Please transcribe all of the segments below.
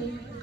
ना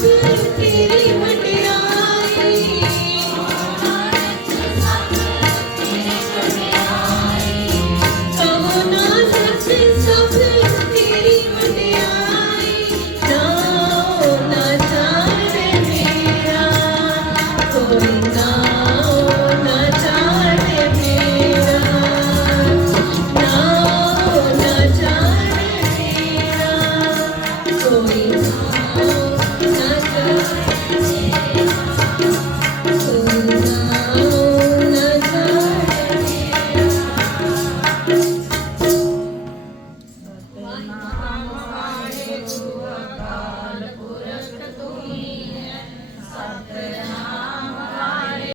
to